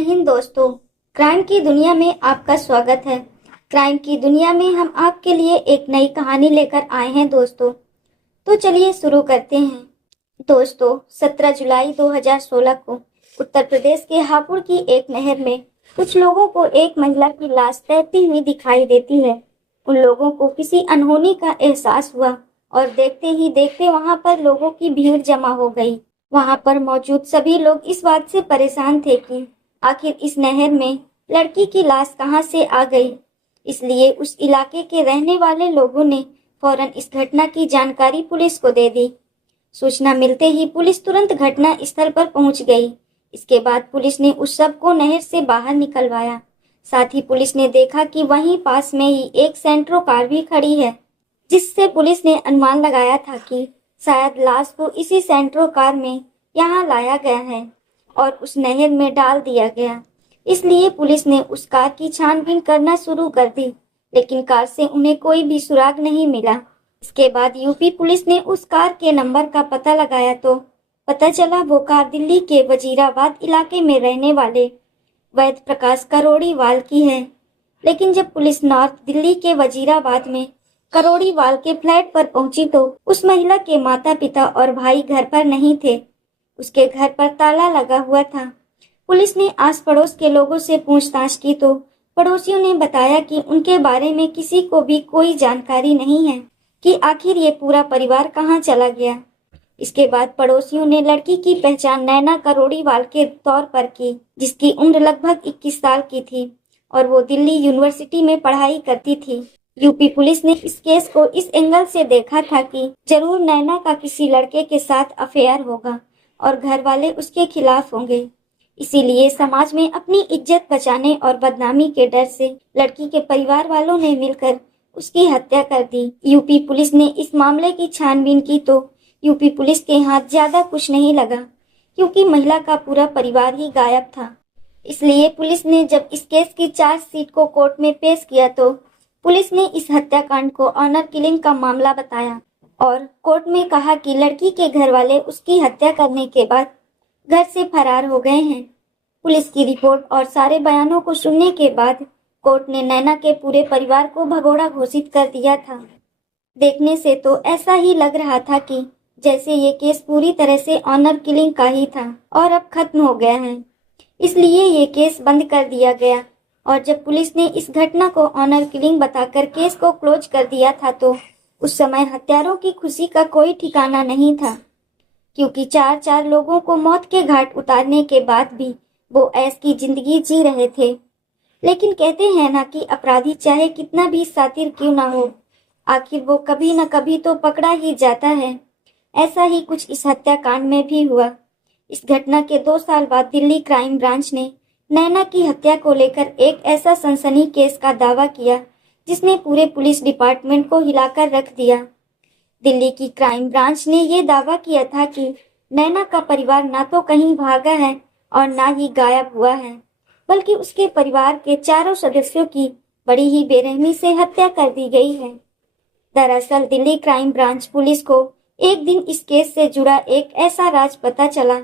हिंद दोस्तों। क्राइम की दुनिया में आपका स्वागत है। क्राइम की दुनिया में हम आपके लिए एक नई कहानी लेकर आए हैं दोस्तों। तो चलिए शुरू करते हैं। दोस्तों 17 जुलाई 2016 को उत्तर प्रदेश के हापुड़ की एक नहर में कुछ लोगों को एक महिला की लाश तैरती हुई दिखाई देती है। उन लोगों को किसी अनहोनी का एहसास हुआ और देखते ही देखते वहां पर लोगों की भीड़ जमा हो गई। वहां पर मौजूद सभी लोग इस बात से परेशान थे कि आखिर इस नहर में लड़की की लाश कहां से आ गई। इसलिए उस इलाके के रहने वाले लोगों ने फौरन इस घटना की जानकारी पुलिस को दे दी। सूचना मिलते ही पुलिस तुरंत घटना स्थल पर पहुंच गई। इसके बाद पुलिस ने उस शव को नहर से बाहर निकलवाया। साथ ही पुलिस ने देखा कि वहीं पास में ही एक सेंट्रो कार भी खड़ी है, जिससे पुलिस ने अनुमान लगाया था कि शायद लाश को इसी सेंट्रो कार में यहाँ लाया गया है और उस नहर में डाल दिया गया। इसलिए पुलिस ने उस कार की छानबीन करना शुरू कर दी, लेकिन कार से उन्हें कोई भी सुराग नहीं मिला। इसके बाद यूपी पुलिस ने उस कार के नंबर का पता लगाया तो पता चला वो कार दिल्ली के वजीराबाद इलाके में रहने वाले वैद प्रकाश करोड़ीवाल की है। लेकिन जब पुलिस नॉर्थ दिल्ली के वजीराबाद में करोड़ीवाल के फ्लैट पर पहुंची तो उस महिला के माता पिता और भाई घर पर नहीं थे। उसके घर पर ताला लगा हुआ था। पुलिस ने आस पड़ोस के लोगों से पूछताछ की तो पड़ोसियों ने बताया कि उनके बारे में किसी को भी कोई जानकारी नहीं है कि आखिर ये पूरा परिवार कहाँ चला गया। इसके बाद पड़ोसियों ने लड़की की पहचान नैना करोड़ीवाल के तौर पर की, जिसकी उम्र लगभग 21 साल की थी और वो दिल्ली यूनिवर्सिटी में पढ़ाई करती थी। यूपी पुलिस ने इस केस को इस एंगल से देखा था कि जरूर नैना का किसी लड़के के साथ अफेयर होगा और घर वाले उसके खिलाफ होंगे। इसीलिए समाज में अपनी इज्जत बचाने और बदनामी के डर से लड़की के परिवार वालों ने मिलकर उसकी हत्या कर दी। यूपी पुलिस ने इस मामले की छानबीन की तो यूपी पुलिस के हाथ ज्यादा कुछ नहीं लगा, क्योंकि महिला का पूरा परिवार ही गायब था। इसलिए पुलिस ने जब इस केस की चार्जशीट को कोर्ट में पेश किया तो पुलिस ने इस हत्याकांड को ऑनर किलिंग का मामला बताया और कोर्ट में कहा कि लड़की के घर वाले उसकी हत्या करने के बाद घर से फरार हो गए हैं। पुलिस की रिपोर्ट और सारे बयानों को सुनने के बाद कोर्ट ने नैना के पूरे परिवार को भगोड़ा घोषित कर दिया था। देखने से तो ऐसा ही लग रहा था कि जैसे ये केस पूरी तरह से ऑनर किलिंग का ही था और अब खत्म हो गया है। इसलिए ये केस बंद कर दिया गया और जब पुलिस ने इस घटना को ऑनर किलिंग बताकर केस को क्लोज कर दिया था तो उस समय हत्यारों की खुशी का कोई ठिकाना नहीं था, क्योंकि चार लोगों को मौत के घाट उतारने के बाद भी वो ऐश की जिंदगी जी रहे थे। लेकिन कहते हैं ना कि अपराधी चाहे कितना भी शातिर क्यों ना हो, आखिर वो कभी न कभी तो पकड़ा ही जाता है। ऐसा ही कुछ इस हत्याकांड में भी हुआ। इस घटना के 2 साल बाद दिल्ली क्राइम ब्रांच ने नैना की हत्या को लेकर एक ऐसा सनसनी केस का दावा किया जिसने पूरे पुलिस डिपार्टमेंट को हिलाकर रख दिया। दिल्ली की क्राइम ब्रांच ने ये दावा किया था कि नैना का परिवार ना तो कहीं भागा है और ना ही गायब हुआ है, बल्कि उसके परिवार के चारों सदस्यों की बड़ी ही बेरहमी से हत्या कर दी गई है। दरअसल दिल्ली क्राइम ब्रांच पुलिस को एक दिन इस केस से जुड़ा एक ऐसा राज पता चला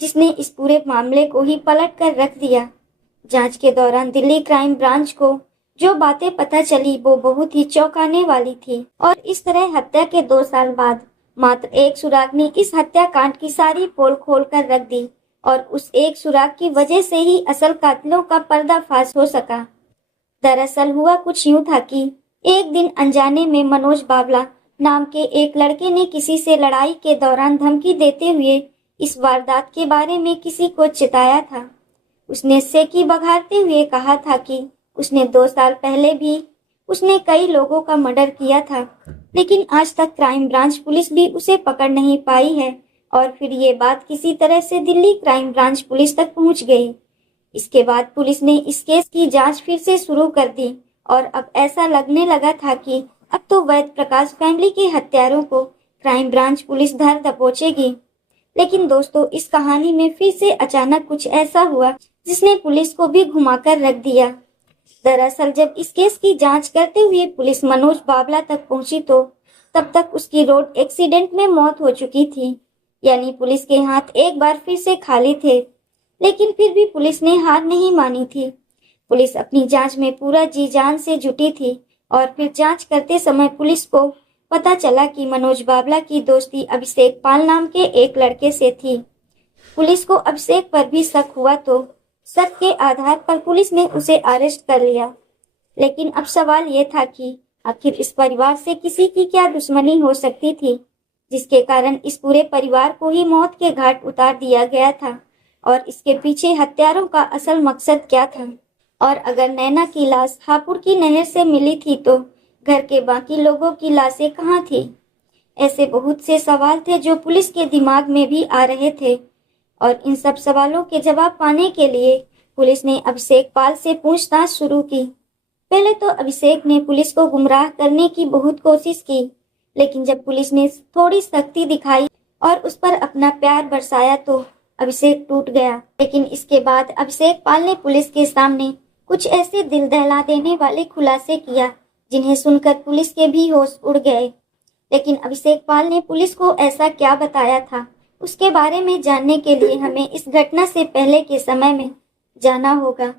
जिसने इस पूरे मामले को ही पलट कर रख दिया। जांच के दौरान दिल्ली क्राइम ब्रांच को जो बातें पता चली वो बहुत ही चौंकाने वाली थी और इस तरह हत्या के 2 साल बाद मात्र एक सुराग ने इस हत्याकांड की सारी पोल खोल कर रख दी और उस एक सुराग की वजह से ही असल कातिलों का पर्दाफाश हो सका। दरअसल हुआ कुछ यूं था कि एक दिन अनजाने में मनोज बावला नाम के एक लड़के ने किसी से लड़ाई के दौरान धमकी देते हुए इस वारदात के बारे में किसी को चिताया था। उसने सेकी बघारते हुए कहा था कि उसने 2 साल पहले भी उसने कई लोगों का मर्डर किया था, लेकिन आज तक क्राइम ब्रांच पुलिस भी उसे पकड़ नहीं पाई है। और फिर ये बात किसी तरह से दिल्ली क्राइम ब्रांच पुलिस तक पहुंच गई। इसके बाद पुलिस ने इस केस की जांच फिर से शुरू कर दी और अब ऐसा लगने लगा था कि अब तो वैद प्रकाश फैमिली के हत्यारों को क्राइम ब्रांच पुलिस धर दबोचेगी। लेकिन दोस्तों इस कहानी में फिर से अचानक कुछ ऐसा हुआ जिसने पुलिस को भी घुमाकर रख दिया। दरअसल जब इस केस की जांच करते हुए पुलिस मनोज बावला तक पहुंची तो तब तक उसकी रोड एक्सीडेंट में मौत हो चुकी थी। यानी पुलिस के हाथ एक बार फिर से खाली थे। लेकिन फिर भी पुलिस ने हार नहीं मानी थी। पुलिस अपनी जांच में पूरा जी जान से जुटी थी और फिर जांच करते समय पुलिस को पता चला कि मनोज बाबला की दोस्ती अभिषेक पाल नाम के एक लड़के से थी। पुलिस को अभिषेक पर भी शक हुआ तो शक के आधार पर पुलिस ने उसे अरेस्ट कर लिया। लेकिन अब सवाल ये था कि आखिर इस परिवार से किसी की क्या दुश्मनी हो सकती थी, जिसके कारण इस पूरे परिवार को ही मौत के घाट उतार दिया गया था, और इसके पीछे हत्यारों का असल मकसद क्या था। और अगर नैना की लाश हापुड़ की नहर से मिली थी तो घर के बाकी लोगों की लाशें कहाँ थी। ऐसे बहुत से सवाल थे जो पुलिस के दिमाग में भी आ रहे थे, और इन सब सवालों के जवाब पाने के लिए पुलिस ने अभिषेक पाल से पूछताछ शुरू की। पहले तो अभिषेक ने पुलिस को गुमराह करने की बहुत कोशिश की, लेकिन जब पुलिस ने थोड़ी सख्ती दिखाई और उस पर अपना प्यार बरसाया तो अभिषेक टूट गया। लेकिन इसके बाद अभिषेक पाल ने पुलिस के सामने कुछ ऐसे दिल दहला देने वाले खुलासे किया जिन्हें सुनकर पुलिस के भी होश उड़ गए। लेकिन अभिषेक पाल ने पुलिस को ऐसा क्या बताया था, उसके बारे में जानने के लिए हमें इस घटना से पहले के समय में जाना होगा।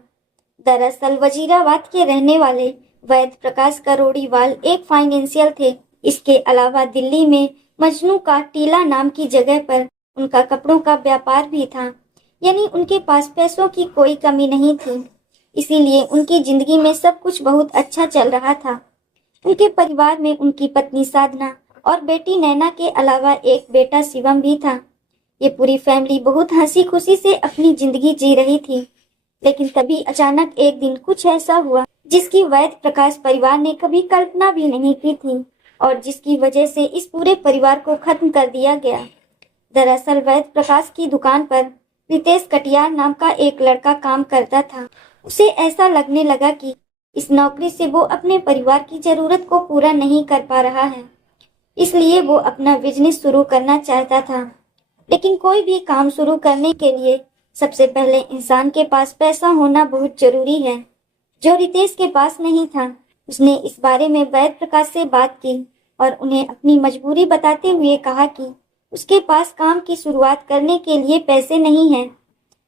दरअसल वजीराबाद के रहने वाले वैद प्रकाश करोड़ीवाल एक फाइनेंशियल थे। इसके अलावा दिल्ली में मजनू का टीला नाम की जगह पर उनका कपड़ों का व्यापार भी था, यानी उनके पास पैसों की कोई कमी नहीं थी। इसीलिए उनकी जिंदगी में सब कुछ बहुत अच्छा चल रहा था। उनके परिवार में उनकी पत्नी साधना और बेटी नैना के अलावा एक बेटा शिवम भी था। ये पूरी फैमिली बहुत हंसी खुशी से अपनी जिंदगी जी रही थी। लेकिन तभी अचानक एक दिन कुछ ऐसा हुआ जिसकी वैद प्रकाश परिवार ने कभी कल्पना भी नहीं की थी, और जिसकी वजह से इस पूरे परिवार को खत्म कर दिया गया। दरअसल वैद प्रकाश की दुकान पर रितेश कटियार नाम का एक लड़का काम करता था। उसे ऐसा लगने लगा कि इस नौकरी से वो अपने परिवार की जरूरत को पूरा नहीं कर पा रहा है, इसलिए वो अपना बिजनेस शुरू करना चाहता था। लेकिन कोई भी काम शुरू करने के लिए सबसे पहले इंसान के पास पैसा होना बहुत जरूरी है, जो रितेश के पास नहीं था। उसने इस बारे में वैद प्रकाश से बात की और उन्हें अपनी मजबूरी बताते हुए कहा कि उसके पास काम की शुरुआत करने के लिए पैसे नहीं हैं।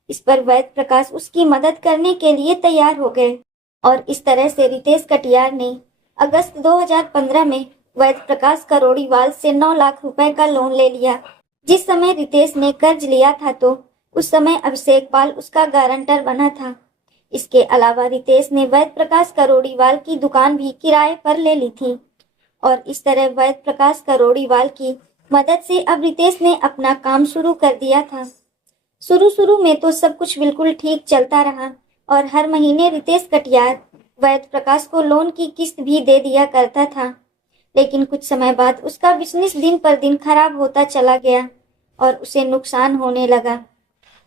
इस पर वैद प्रकाश उसकी मदद करने के लिए तैयार हो गए, और इस तरह से रितेश कटियार ने अगस्त 2015 में वैद प्रकाश करोड़ीवाल से 9 लाख रुपए का लोन ले लिया। जिस समय रितेश ने कर्ज लिया था तो उस समय अभिषेक पाल उसका गारंटर बना था। इसके अलावा रितेश ने वैद प्रकाश करोड़ीवाल की दुकान भी किराए पर ले ली थी, और इस तरह वैद प्रकाश करोड़ीवाल की मदद से अब रितेश ने अपना काम शुरू कर दिया था। शुरू में तो सब कुछ बिल्कुल ठीक चलता रहा, और हर महीने रितेश कटियार वैद प्रकाश को लोन की किस्त भी दे दिया करता था। लेकिन कुछ समय बाद उसका बिजनेस दिन पर दिन खराब होता चला गया और उसे नुकसान होने लगा।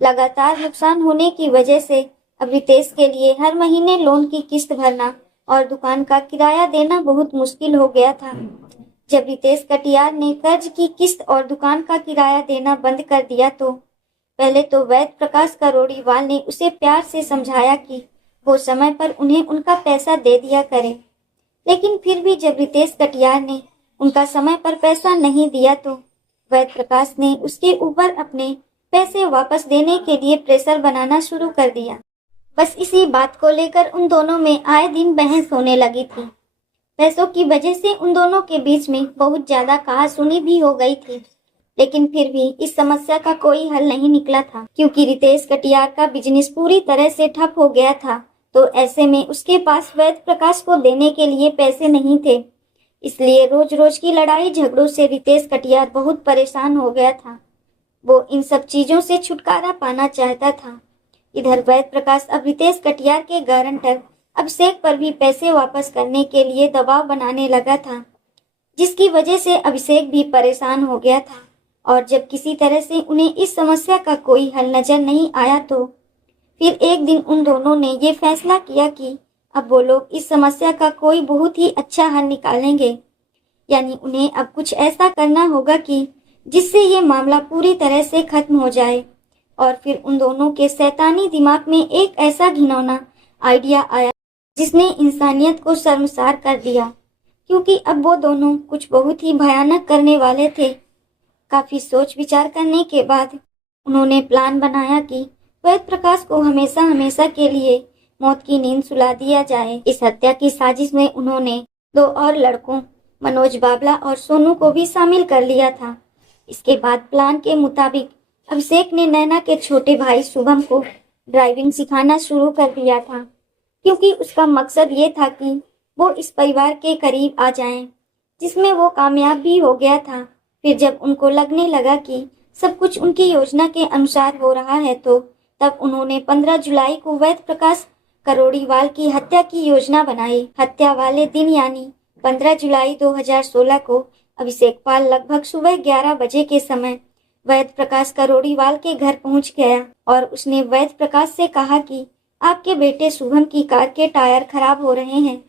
लगातार नुकसान होने की वजह से अब रितेश के लिए हर महीने लोन की किस्त भरना और दुकान का किराया देना बहुत मुश्किल हो गया था। जब रितेश कटियार ने कर्ज की किस्त और दुकान का किराया देना बंद कर दिया तो पहले तो वैद प्रकाश करोड़ीवाल ने उसे प्यार से समझाया कि वो समय पर उन्हें उनका पैसा दे दिया करे। लेकिन फिर भी जब रितेश कटियार ने उनका समय पर पैसा नहीं दिया तो वैद प्रकाश ने उसके ऊपर अपने पैसे वापस देने के लिए प्रेशर बनाना शुरू कर दिया। बस इसी बात को लेकर उन दोनों में आए दिन बहस होने लगी थी। पैसों की वजह से उन दोनों के बीच में बहुत ज्यादा कहासुनी भी हो गई थी। लेकिन फिर भी इस समस्या का कोई हल नहीं निकला था, क्योंकि रितेश कटियार का बिजनेस पूरी तरह से ठप हो गया था। तो ऐसे में उसके पास वैद प्रकाश को देने के लिए पैसे नहीं थे। इसलिए रोज रोज की लड़ाई झगड़ों से रितेश कटियार बहुत परेशान हो गया था। वो इन सब चीजों से छुटकारा पाना चाहता था। इधर वैद प्रकाश अब रितेश कटियार के गारंटर अभिषेक पर भी पैसे वापस करने के लिए दबाव बनाने लगा था, जिसकी वजह से अभिषेक भी परेशान हो गया था। और जब किसी तरह से उन्हें इस समस्या का कोई हल नजर नहीं आया तो फिर एक दिन उन दोनों ने ये फैसला किया कि अब वो लोग इस समस्या का कोई बहुत ही अच्छा हल निकालेंगे। यानी उन्हें अब कुछ ऐसा करना होगा कि जिससे ये मामला पूरी तरह से खत्म हो जाए। और फिर उन दोनों के शैतानी दिमाग में एक ऐसा घिनौना आइडिया आया जिसने इंसानियत को शर्मसार कर दिया, क्योंकि अब वो दोनों कुछ बहुत ही भयानक करने वाले थे। काफी सोच विचार करने के बाद उन्होंने प्लान बनाया कि वैद प्रकाश को हमेशा हमेशा के लिए मौत की नींद सुला दिया जाए। इस हत्या की साजिश में उन्होंने 2 और लड़कों मनोज बाबला और सोनू को भी शामिल कर लिया था। इसके बाद प्लान के मुताबिक अभिषेक ने नैना के छोटे भाई शुभम को ड्राइविंग सिखाना शुरू कर दिया था, क्योंकि उसका मकसद ये था कि वो इस परिवार के करीब आ जाएं, जिसमें वो कामयाब भी हो गया था। फिर जब उनको लगने लगा कि सब कुछ उनकी योजना के अनुसार हो रहा है, तो तब उन्होंने 15 जुलाई को वैद प्रकाश करोड़ीवाल की हत्या की योजना बनाई। हत्या वाले दिन यानी 15 जुलाई 2016 को अभिषेक पाल लगभग सुबह 11 बजे के समय वैद प्रकाश करोड़ीवाल के घर पहुंच गया और उसने वैद प्रकाश से कहा कि आपके बेटे शुभम की कार के टायर खराब हो रहे हैं,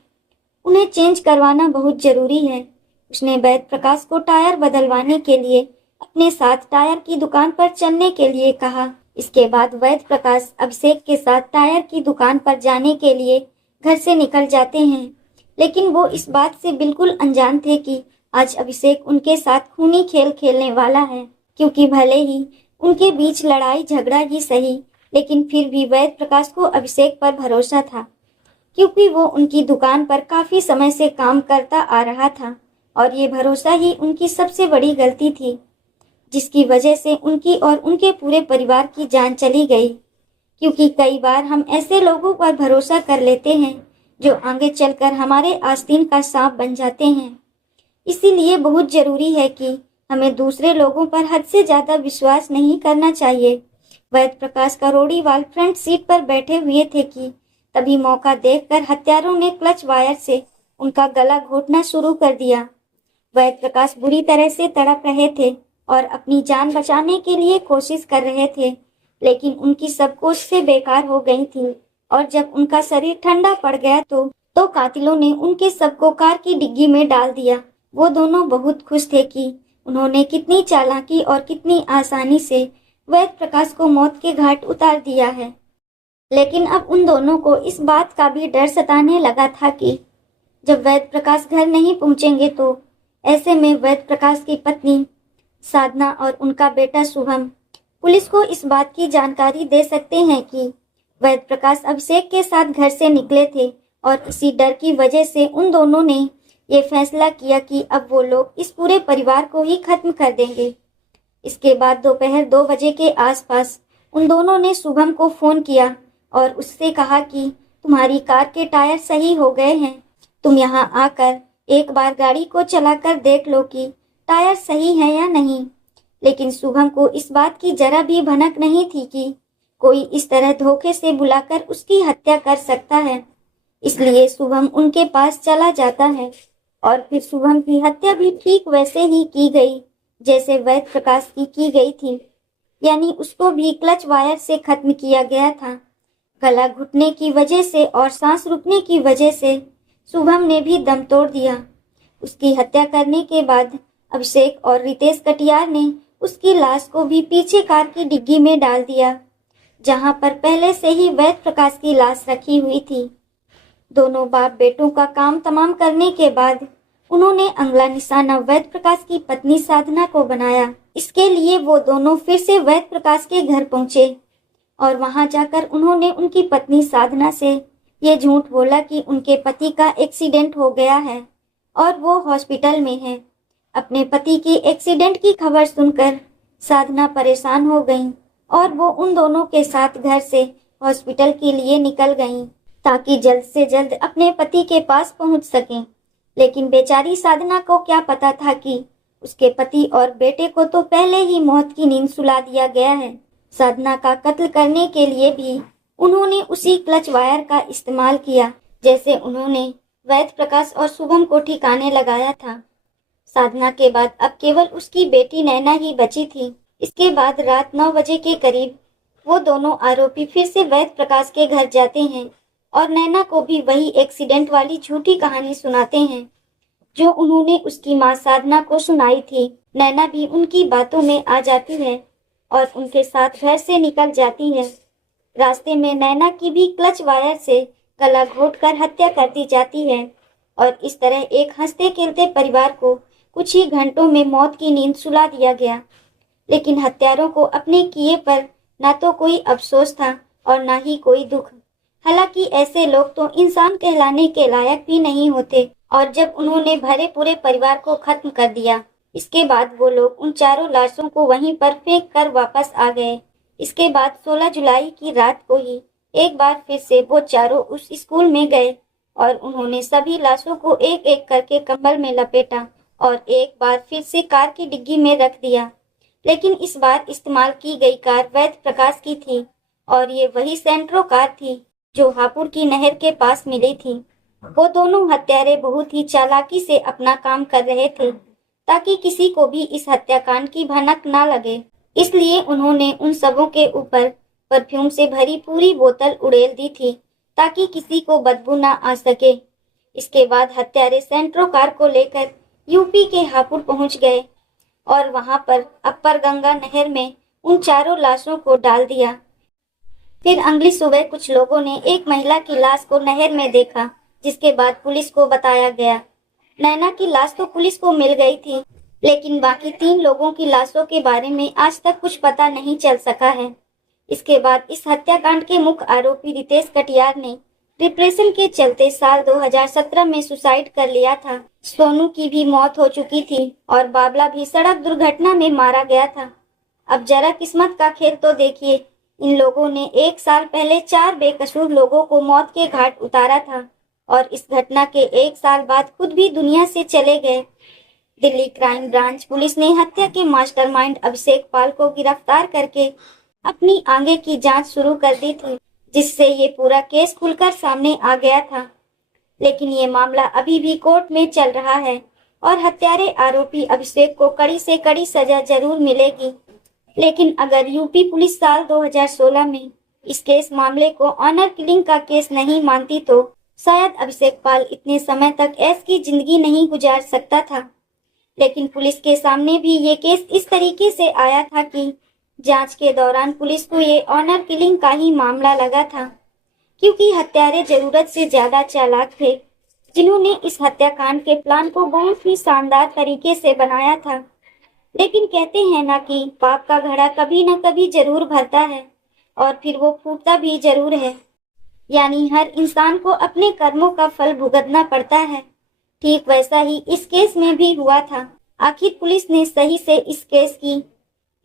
उन्हें चेंज करवाना बहुत जरूरी है। उसने वैद प्रकाश को टायर बदलवाने के लिए अपने साथ टायर की दुकान पर चलने के लिए कहा। इसके बाद वैद प्रकाश अभिषेक के साथ टायर की दुकान पर जाने के लिए घर से निकल जाते हैं, लेकिन वो इस बात से बिल्कुल अनजान थे कि आज अभिषेक उनके साथ खूनी खेल खेलने वाला है, क्योंकि भले ही उनके बीच लड़ाई झगड़ा ही सही, लेकिन फिर भी वैद प्रकाश को अभिषेक पर भरोसा था, क्योंकि वो उनकी दुकान पर काफी समय से काम करता आ रहा था और ये भरोसा ही उनकी सबसे बड़ी गलती थी, जिसकी वजह से उनकी और उनके पूरे परिवार की जान चली गई। क्योंकि कई बार हम ऐसे लोगों पर भरोसा कर लेते हैं जो आगे चलकर हमारे आस्तीन का सांप बन जाते हैं। इसीलिए बहुत जरूरी है कि हमें दूसरे लोगों पर हद से ज्यादा विश्वास नहीं करना चाहिए। वैद प्रकाश करोड़ीवाल फ्रंट सीट पर बैठे हुए थे कि तभी मौका देखकर हत्यारों ने क्लच वायर से उनका गला घोटना शुरू कर दिया। वैद प्रकाश बुरी तरह से तड़प रहे थे और अपनी जान बचाने के लिए कोशिश कर रहे थे, लेकिन उनकी सब कोशिशें बेकार हो गई थी और जब उनका शरीर ठंडा पड़ गया तो कातिलों ने उनके सबको कार की डिग्गी में डाल दिया। वो दोनों बहुत खुश थे कि उन्होंने कितनी चालाकी और कितनी आसानी से वैद प्रकाश को मौत के घाट उतार दिया है। लेकिन अब उन दोनों को इस बात का भी डर सताने लगा था कि जब वैद प्रकाश घर नहीं पहुंचेंगे तो ऐसे में वैद प्रकाश की पत्नी साधना और उनका बेटा शुभम पुलिस को इस बात की जानकारी दे सकते हैं कि वैद प्रकाश अभिषेक के साथ घर से निकले थे और इसी डर की वजह से उन दोनों ने ये फैसला किया कि अब वो लोग इस पूरे परिवार को ही खत्म कर देंगे। इसके बाद दोपहर 2 बजे के आसपास उन दोनों ने शुभम को फोन किया और उससे कहा कि तुम्हारी कार के टायर सही हो गए हैं, तुम यहाँ आकर एक बार गाड़ी को चलाकर देख लो कि टायर सही है या नहीं। लेकिन शुभम को इस बात की जरा भी भनक नहीं थी कि कोई इस तरह धोखे से बुलाकर उसकी हत्या कर सकता है। इसलिए शुभम उनके पास चला जाता है और फिर शुभम की हत्या भी ठीक वैसे ही की गई जैसे वैद प्रकाश की गई थी, यानी उसको भी क्लच वायर से खत्म किया गया था। गला घुटने की वजह से और सांस रुकने की वजह से शुभम ने भी दम तोड़ दिया। उसकी हत्या करने के बाद अभिषेक और रितेश कटियार ने उसकी लाश को भी पीछे कार की डिग्गी में डाल दिया, जहां पर पहले से ही वैद प्रकाश की लाश रखी हुई थी। दोनों बाप बेटों का काम तमाम करने के बाद उन्होंने अगला निशाना वैद प्रकाश की पत्नी साधना को बनाया। इसके लिए वो दोनों फिर से वैद प्रकाश के घर पहुंचे और वहां जाकर उन्होंने उनकी पत्नी साधना से ये झूठ बोला कि उनके पति का एक्सीडेंट हो गया है और वो हॉस्पिटल में है। अपने पति की एक्सीडेंट की खबर सुनकर साधना परेशान हो गई और वो उन दोनों के साथ घर से हॉस्पिटल के लिए निकल गईं, ताकि जल्द से जल्द अपने पति के पास पहुंच सकें। लेकिन बेचारी साधना को क्या पता था कि उसके पति और बेटे को तो पहले ही मौत की नींद सुला दिया गया है। साधना का कत्ल करने के लिए भी उन्होंने उसी क्लच वायर का इस्तेमाल किया जैसे उन्होंने वैद प्रकाश और शुभम को ठिकाने लगाया था। साधना के बाद अब केवल उसकी बेटी नैना ही बची थी। इसके बाद रात 9 बजे के करीब वो दोनों आरोपी फिर से वैद प्रकाश के घर जाते हैं और नैना को भी वही एक्सीडेंट वाली झूठी कहानी सुनाते हैं जो उन्होंने उसकी मां साधना को सुनाई थी। नैना भी उनकी बातों में आ जाती है और उनके साथ घर से निकल जाती है। रास्ते में नैना की भी क्लच वायर से गला घोटकर हत्या कर दी जाती है और इस तरह एक हंसते खेलते परिवार को कुछ ही घंटों में मौत की नींद सुला दिया गया। लेकिन हत्यारों को अपने किए पर ना तो कोई अफसोस था और ना ही कोई दुख। हालांकि ऐसे लोग तो इंसान कहलाने के लायक भी नहीं होते। और जब उन्होंने भरे पूरे परिवार को खत्म कर दिया, इसके बाद वो लोग उन चारों लाशों को वहीं पर फेंक कर वापस आ गए। इसके बाद 16 जुलाई की रात को ही एक बार फिर से वो चारों उस स्कूल में गए और उन्होंने सभी लाशों को एक एक करके कंबल में लपेटा और एक बार फिर से कार की डिग्गी में रख दिया। लेकिन इस बार इस्तेमाल की गई कार वैध प्रकाश की थी और ये वही सेंट्रो कार थी जो हापुड़ की नहर के पास मिली थी। वो दोनों हत्यारे बहुत ही चालाकी से अपना काम कर रहे थे ताकि किसी को भी इस हत्याकांड की भनक ना लगे। इसलिए उन्होंने उन सबों के ऊपर परफ्यूम से भरी पूरी बोतल उड़ेल दी थी ताकि किसी को बदबू ना आ सके। इसके बाद हत्यारे सेंट्रो कार को लेकर यूपी के हापुड़ पहुंच गए और वहां पर अप्पर गंगा नहर में उन चारों लाशों को डाल दिया। फिर अगली सुबह कुछ लोगों ने एक महिला की लाश को नहर में देखा, जिसके बाद पुलिस को बताया गया। नैना की लाश तो पुलिस को मिल गई थी, लेकिन बाकी 3 लोगों की लाशों के बारे में आज तक कुछ पता नहीं चल सका है। इसके बाद इस हत्याकांड के मुख्य आरोपी रितेश कटियार ने डिप्रेशन के चलते साल 2017 में सुसाइड कर लिया था। सोनू की भी मौत हो चुकी थी और बाबला भी सड़क दुर्घटना में मारा गया था। अब जरा किस्मत का खेल तो देखिए, इन लोगों ने 1 साल पहले 4 बेकसूर लोगों को मौत के घाट उतारा था और इस घटना के 1 साल बाद खुद भी दुनिया से चले गए। दिल्ली क्राइम ब्रांच पुलिस ने हत्या के मास्टरमाइंड अभिषेक पाल को गिरफ्तार करके अपनी आगे की जांच शुरू कर दी थी, जिससे ये पूरा केस खुलकर सामने आ गया था। लेकिन ये मामला अभी भी कोर्ट में चल रहा है और हत्यारे आरोपी अभिषेक को कड़ी से कड़ी सजा जरूर मिलेगी। लेकिन अगर यूपी पुलिस साल 2016 में इस केस मामले को ऑनर किलिंग का केस नहीं मानती तो शायद अभिषेक पाल इतने समय तक ऐश की जिंदगी नहीं गुजार सकता था। लेकिन पुलिस के सामने भी ये केस इस तरीके से आया था कि जांच के दौरान पुलिस को ये ऑनर किलिंग का ही मामला लगा था, क्योंकि हत्यारे जरूरत से ज्यादा चालाक थे, जिन्होंने इस हत्याकांड के प्लान को बहुत ही शानदार तरीके से बनाया था। लेकिन कहते हैं ना कि पाप का घड़ा कभी न कभी जरूर भरता है और फिर वो फूटता भी जरूर है। यानी हर इंसान को अपने कर्मों का फल भुगतना पड़ता है। ठीक वैसा ही इस केस में भी हुआ था। आखिर पुलिस ने सही से इस केस की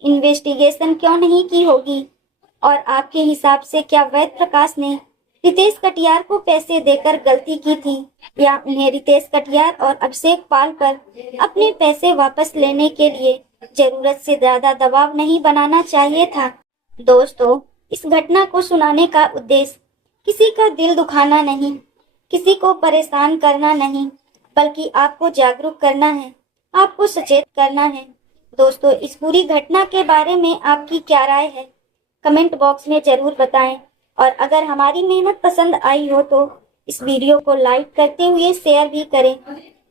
इन्वेस्टिगेशन क्यों नहीं की होगी? और आपके हिसाब से क्या वैध प्रकाश ने रितेश कटियार को पैसे देकर गलती की थी, या उन्हें रितेश कटियार और अभिषेक पाल पर अपने पैसे वापस लेने के लिए जरूरत से ज्यादा दबाव नहीं बनाना चाहिए था? दोस्तों, इस घटना को सुनाने का उद्देश्य किसी का दिल दुखाना नहीं, किसी को परेशान करना नहीं, बल्कि आपको जागरूक करना है, आपको सचेत करना है। दोस्तों, इस पूरी घटना के बारे में आपकी क्या राय है? कमेंट बॉक्स में जरूर बताएं। और अगर हमारी मेहनत पसंद आई हो तो इस वीडियो को लाइक करते हुए शेयर भी करें।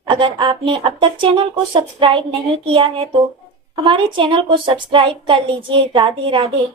अगर आपने अब तक चैनल को सब्सक्राइब नहीं किया है तो हमारे चैनल को सब्सक्राइब कर लीजिए। राधे राधे।